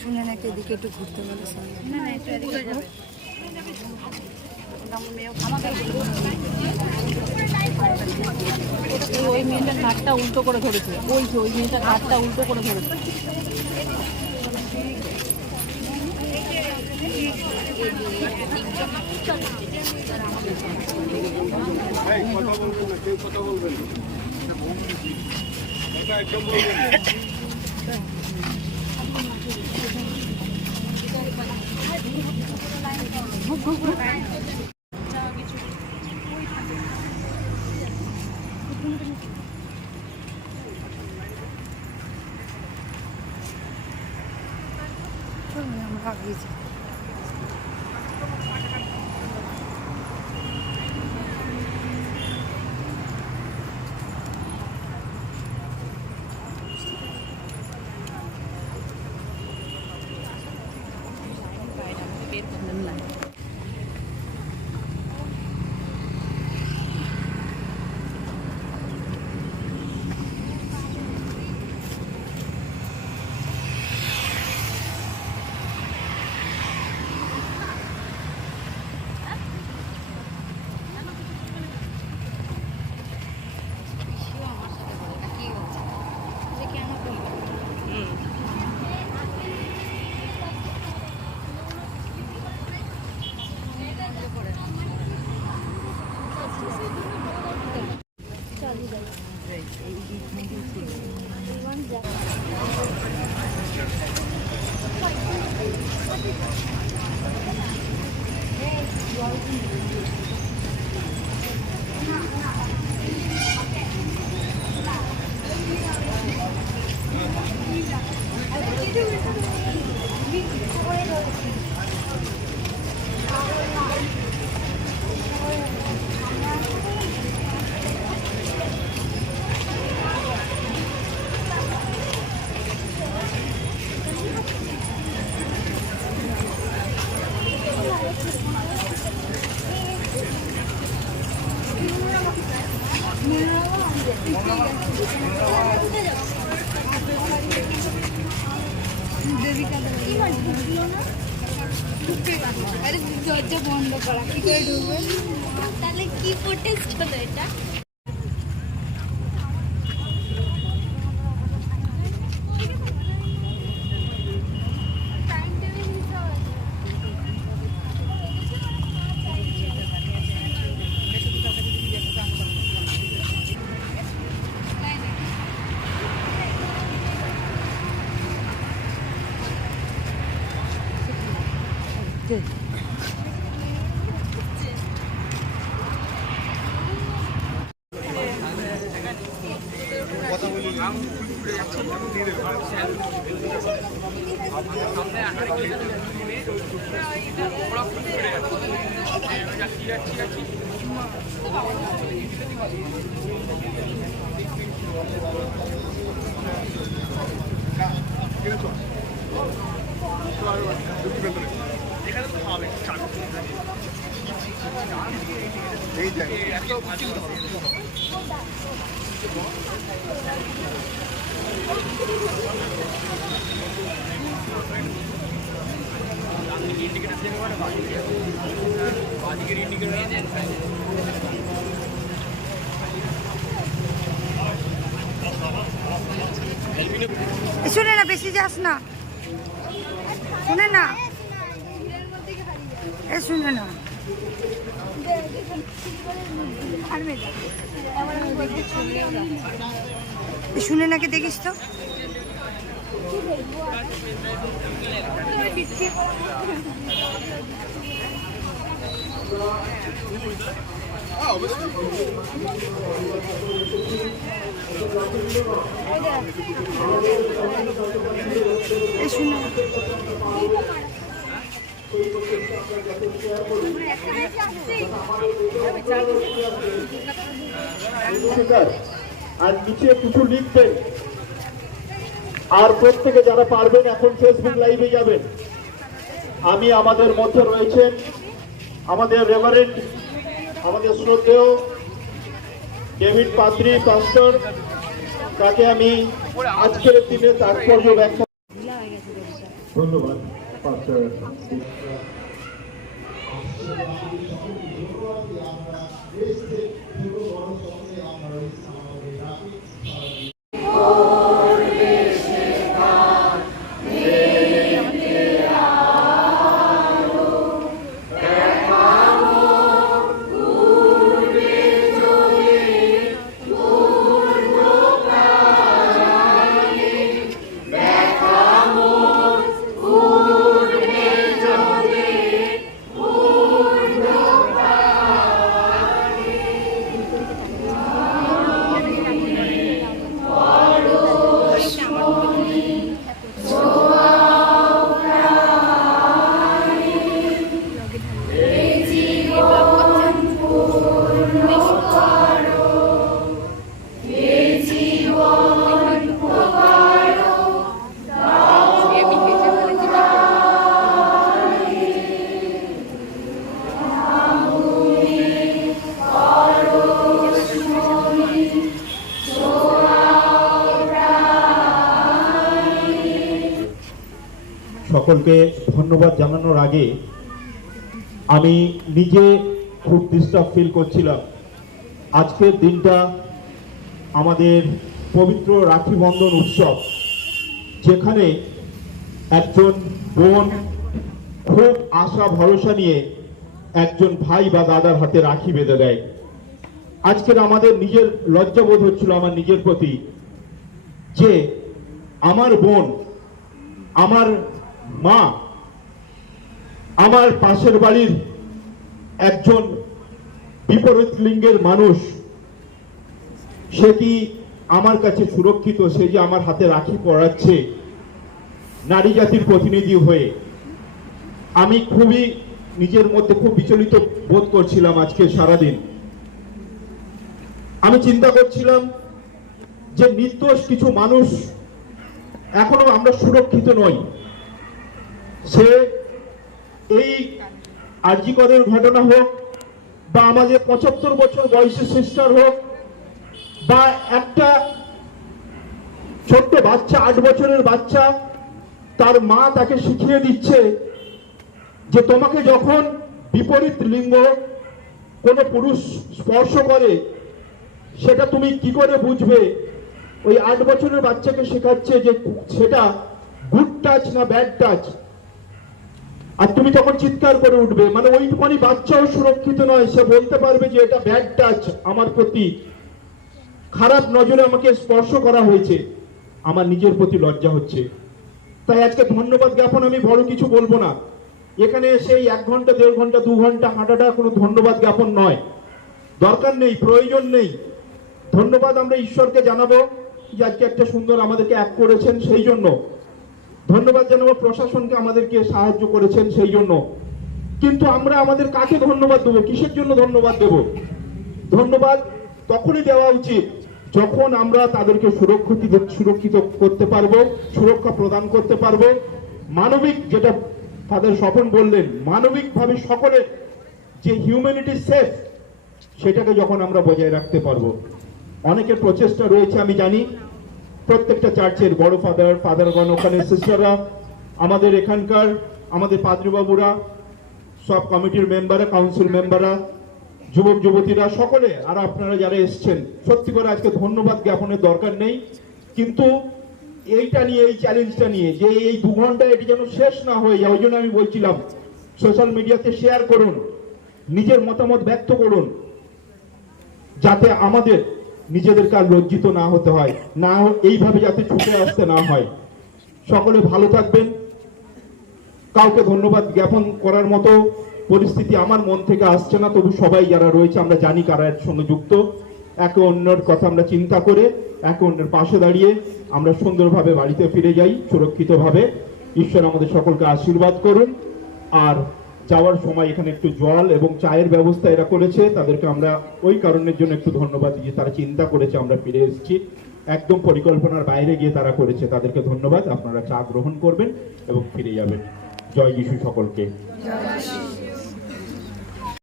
শুনে নাকি এদিকে একটু ঘুরতে বলেছে। না না একটু এদিকে যাবে। ওই মেয়েটা ঘাটটা উল্টো করে ধরেছে, ওই মেয়েটা ঘাটটা উল্টো করে ধরেছে। কথা বলবেন আমরা গিয়েছি। দরজা বন্ধ করা কি করে ঢুকবে? তাহলে কি প্রোটেস্ট হলো এটা? শুনে না, বেশি যাস না, শুনে না, এ শুনে না, শুনে নাকি দেখিস তো। আর নিচে কিছু লিখবেন, আর প্রত্যেকে যারা পারবেন এখন ফেসবুক লাইভে যাবেন। আমি আমাদের মধ্যে রয়েছেন আমাদের রেভারেন্ড, আমাদের শ্রদ্ধেয় ডেভিড পাদ্রি পাস্টর, তাকে আমি আজকের দিনে তাৎপর্য ব্যাখ্যা। ধন্যবাদ পাস্টর। সকলকে ধন্যবাদ জানানোর আগে আমি নিজে খুব ডিস্টার্ব ফিল করছিলাম। আজকের দিনটা আমাদের পবিত্র রাখি বন্ধন উৎসব, যেখানে একজন বোন খুব আশা ভরসা নিয়ে একজন ভাই বা দাদার হাতে রাখি বেঁধে দেয়। আজকের আমাদের নিজের লজ্জাবোধ হচ্ছিল আমার নিজের প্রতি, যে আমার বোন, আমার মা, আমার পাশের বাড়ির একজন বিপরীত লিঙ্গের মানুষ, সে কি আমার কাছে সুরক্ষিত? সে যে আমার হাতে রাখি পরাচ্ছে নারী জাতির প্রতিনিধি হয়ে। আমি খুবই নিজের মধ্যে খুব বিচলিত বোধ করছিলাম আজকে সারাদিন। আমি চিন্তা করছিলাম যে নির্দোষ কিছু মানুষ এখনো আমরা সুরক্ষিত নই। সে এই আরজি করের ঘটনা হোক, বা আমাদের 75 বছর বয়সের সিস্টার হোক, বা একটা ছোট্ট বাচ্চা 8 বছরের বাচ্চা, তার মা তাকে শিখিয়ে দিচ্ছে যে তোমাকে যখন বিপরীত লিঙ্গ কোনো পুরুষ স্পর্শ করে সেটা তুমি কি করে বুঝবে। ওই 8 বছরের বাচ্চাকে শেখাচ্ছে যে সেটা গুড টাচ না ব্যাড টাচ। আর তুমি তখন চিৎকার করে উঠবে, মানে ওইটুখানি বাচ্চাও সুরক্ষিত নয়। সে বলতে পারবে যে এটা ব্যাড টাচ, আমার প্রতি খারাপ নজরে আমাকে স্পর্শ করা হয়েছে, আমার নিজের প্রতি লজ্জা হচ্ছে। তাই আজকে ধন্যবাদ জ্ঞাপন আমি বড় কিছু বলবো না। এখানে এসে 1 ঘন্টা 1.5 ঘন্টা 2 ঘন্টা হাঁটাটা কোনো ধন্যবাদ জ্ঞাপন নয়, দরকার নেই, প্রয়োজন নেই। ধন্যবাদ আমরা ঈশ্বরকে জানাবো যে আজকে একটা সুন্দর আমাদেরকে এক করেছেন, সেই জন্য ধন্যবাদ জানাবো। প্রশাসনকে আমাদেরকে সাহায্য করেছেন, সেই জন্য। কিন্তু আমরা আমাদের কাকে ধন্যবাদ দেবো, কিসের জন্য ধন্যবাদ দেব? ধন্যবাদ তখনই দেওয়া উচিত যখন আমরা তাদেরকে সুরক্ষিত করতে পারবো, সুরক্ষা প্রদান করতে পারবো। মানবিক, যেটা ফাদার স্বপন বললেন, মানবিকভাবে সকলের যে হিউম্যানিটি সেফ, সেটাকে যখন আমরা বজায় রাখতে পারবো। অনেকের প্রচেষ্টা রয়েছে আমি জানি, প্রত্যেকটা চার্চের বড় ফাদারগণ, ওখানে সিস্টাররা, আমাদের এখানকার আমাদের পাদ্রীবাবুরা, সব কমিটির মেম্বাররা, কাউন্সিল মেম্বাররা, যুবক যুবতীরা, সকলে, আর আপনারা যারা এসছেন, সত্যি করে আজকে ধন্যবাদ জ্ঞাপনের দরকার নেই। কিন্তু এইটা নিয়ে, এই চ্যালেঞ্জটা নিয়ে, যে এই 2 ঘন্টা এটি যেন শেষ না হয়ে যায়, ওই জন্য আমি বলছিলাম সোশ্যাল মিডিয়াতে শেয়ার করুন, নিজের মতামত ব্যক্ত করুন, যাতে আমাদের নিজেদেরকে আর লজ্জিত না হতে হয়, না এইভাবে যাতে ছুটে আসতে না হয়। সকলে ভালো থাকবেন। কাউকে ধন্যবাদ জ্ঞাপন করার মতো পরিস্থিতি আমার মন থেকে আসছে না, তবু সবাই যারা রয়েছে আমরা জানি কারা এর সঙ্গে যুক্ত। একে অন্যের কথা আমরা চিন্তা করে একে অন্যের পাশে দাঁড়িয়ে আমরা সুন্দরভাবে বাড়িতে ফিরে যাই সুরক্ষিতভাবে। ঈশ্বর আমাদের সকলকে আশীর্বাদ করুন। আর যাওয়ার সময় এখানে একটু জল এবং চায়ের ব্যবস্থা এরা করেছে, তাদেরকে আমরা ওই কারণের জন্য একটু ধন্যবাদ দিই। তারা চিন্তা করেছে আমরা ফিরে এসেছি, একদম পরিকল্পনার বাইরে গিয়ে তারা করেছে, তাদেরকে ধন্যবাদ। আপনারা চা গ্রহণ করবেন এবং ফিরে যাবেন। জয় যিশু সকলকে।